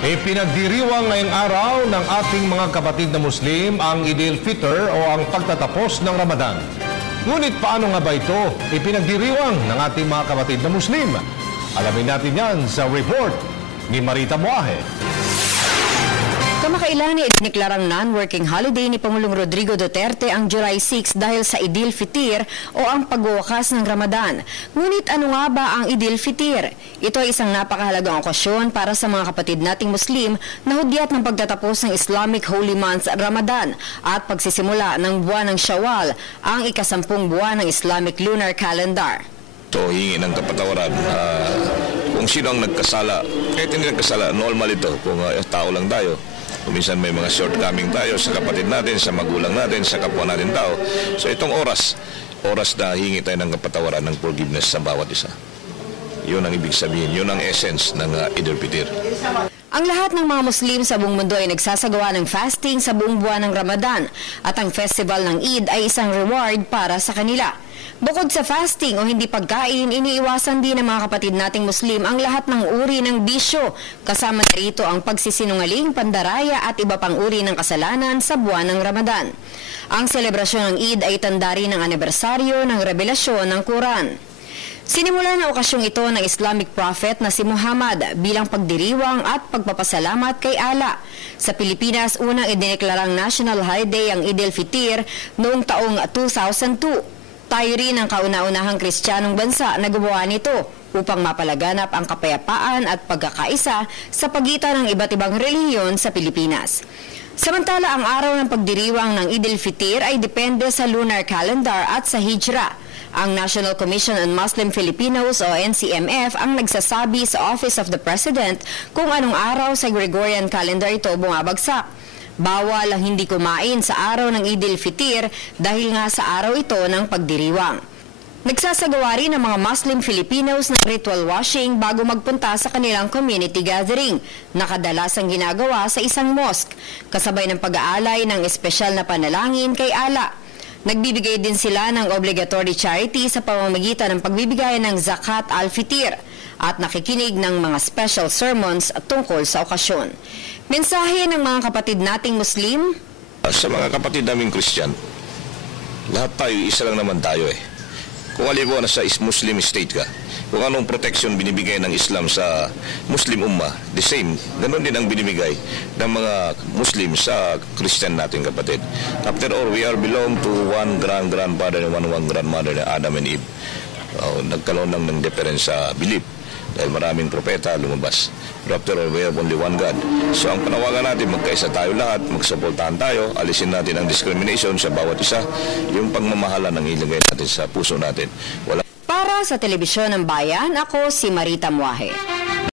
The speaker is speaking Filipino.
Ipinagdiriwang ngayong araw ng ating mga kapatid na Muslim ang Eid al-Fitr o ang pagtatapos ng Ramadan. Ngunit paano nga ba ito ipinagdiriwang ng ating mga kapatid na Muslim? Alamin natin yan sa report ni Marita Muahe. Kamakailan idineklarang non-working holiday ni Pangulong Rodrigo Duterte ang July 6 dahil sa Eid al-Fitr o ang pagwawakas ng Ramadan. Ngunit ano nga ba ang Eid al-Fitr? Ito ay isang napakahalagang okasyon para sa mga kapatid nating Muslim na hudyat ng pagtatapos ng Islamic Holy Month Ramadan at pagsisimula ng buwan ng Shawwal, ang ikasampung buwan ng Islamic Lunar Calendar. So, hingi ng kapatawaran kung sino ang nagkasala. Kahit hindi nagkasala, normal ito kung tao lang tayo. Kuminsan may mga shortcoming tayo sa kapatid natin, sa magulang natin, sa kapwa natin tao. So itong oras na hingi tayo ng kapatawaran ng forgiveness sa bawat isa. Yun ang ibig sabihin, yun ang essence ng Eid al-Fitr. Ang lahat ng mga Muslim sa buong mundo ay nagsasagawa ng fasting sa buong buwan ng Ramadan at ang festival ng Eid ay isang reward para sa kanila. Bukod sa fasting o hindi pagkain, iniiwasan din ng mga kapatid nating Muslim ang lahat ng uri ng bisyo. Kasama na rito ang pagsisinungaling, pandaraya at iba pang uri ng kasalanan sa buwan ng Ramadan. Ang selebrasyon ng Eid ay tanda rin ng anibersaryo ng revelasyon ng Quran. Sinimula na okasyong ito ng Islamic prophet na si Muhammad bilang pagdiriwang at pagpapasalamat kay Allah. Sa Pilipinas, unang idineklarang national holiday ang Eid al-Fitr noong taong 2002. Tayo rin ang kauna-unahang Kristiyanong bansa na gumawa nito upang mapalaganap ang kapayapaan at pagkakaisa sa pagitan ng iba't ibang relihiyon sa Pilipinas. Samantala, ang araw ng pagdiriwang ng Eid al-Fitr ay depende sa lunar calendar at sa Hijra. Ang National Commission on Muslim Filipinos o NCMF ang nagsasabi sa Office of the President kung anong araw sa Gregorian calendar ito bumabagsak. Bawal ang hindi kumain sa araw ng Eid al-Fitr dahil nga sa araw ito ng pagdiriwang. Nagsasagawa rin ang mga Muslim Filipinos ng ritual washing bago magpunta sa kanilang community gathering na kadalasang ginagawa sa isang mosque, kasabay ng pag-aalay ng espesyal na panalangin kay Allah. Nagbibigay din sila ng obligatory charity sa pamamagitan ng pagbibigay ng zakat al-Fitr at nakikinig ng mga special sermons tungkol sa okasyon. Mensahe ng mga kapatid nating Muslim? Sa mga kapatid naming Christian, lahat tayo, isa lang naman tayo Kung halimbawa na sa Muslim state ka, kung anong protection binibigay ng Islam sa Muslim Ummah, the same, ganun din ang binibigay ng mga Muslim sa Christian nating kapatid. After all, we are belong to one grandfather and one grandmother na Adam and Eve. Nagkaroon lang ng difference sa belief dahil maraming propeta lumabas. But after all, we have only one God. So ang panawagan natin, magkaisa tayo lahat, magsuportahan tayo, alisin natin ang discrimination sa bawat isa, yung pagmamahalan ang ilagay natin sa puso natin. Para sa Telebisyon ng Bayan, ako si Marita Muahe.